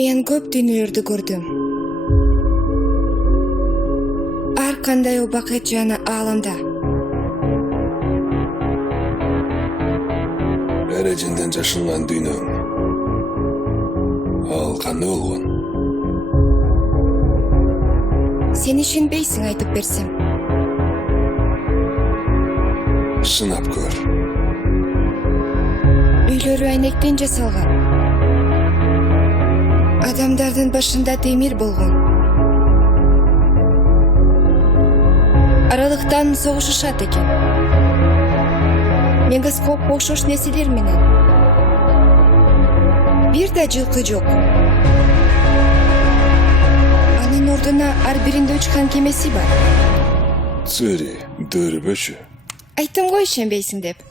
Мен көп дүйнөлөрдү көрдүм. Ар кандай убакыт жана ааламда. Эрежинден жашынган дүйнөң. Ал кандай болгон? Сен ишенбейсиң, айтып берсем. Сынап көр. Үйлөрү айнектен жасалган. Адамдардын башында темир болгон. Аралыктан согушушат экен. Мегаскоп окшош нерселер менен. Бир да жылкы жок. Анын ордуна ар биринде учкан кемеси бар. Цыри, дөрбөчү. Айттым го ишенбейсиң деп.